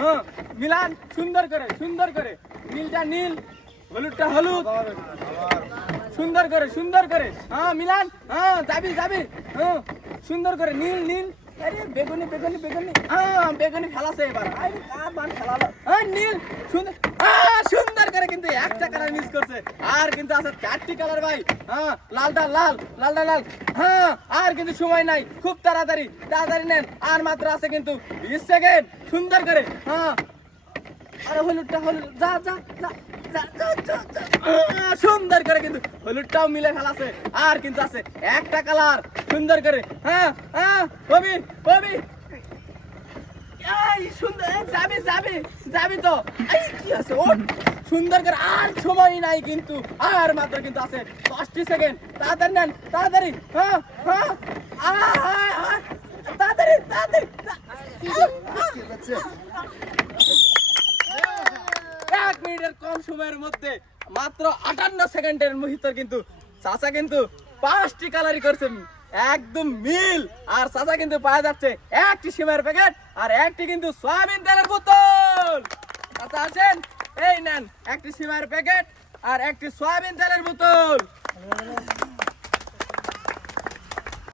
হ্যাঁ মিলান সুন্দর করে নীলটা নীল হলুদটা হলুদ সুন্দর করে হ্যাঁ মিলান হ্যাঁ যাবি হ্যাঁ সুন্দর করে নীল নীল আরে বেগুনি হ্যাঁ বেগুনি ফেলাছে এবার আরে কার মান ফেলালো হ্যাঁ নীল সুন্দর করে কিন্তু একটা কালার মিস করছে আর কিন্তু আছে চারটি কালার ভাই হ্যাঁ লালটা লাল হ্যাঁ আর কিন্তু সময় নাই খুব তাড়াতাড়ি নেন আর মাত্র আছে কিন্তু 20 সেকেন্ড সুন্দর করে হ্যাঁ আরে হলুদটা হলুদ যা সুন্দর করে কিন্তু হলুদটাও মিলে ফেলাছে আর কিন্তু আছে একটা কালার সুন্দর করে হ্যাঁ কবি এই সুন্দর যাবি তো এই কি আছে ও সুন্দর করে আর সময় নাই কিন্তু আর মাত্র কিন্তু আছে 10 সেকেন্ড তাড়াতাড়ি নেন তাড়াতাড়ি হ্যাঁ তাড়াতাড়ি 1 মিনিটের কম সময়ের মধ্যে মাত্র 58 সেকেন্ডের ভিতর কিন্তু চাচা কিন্তু 5টি কালারই করছে একদম মিল আর চাচা কিন্তু পাওয়া যাচ্ছে একটি সিমের প্যাকেট আর একটি কিন্তু সয়াবিন তেলের বোতল চাচা আছেন এই নেন একটি সিমের প্যাকেট আর একটি সয়াবিন তেলের বোতল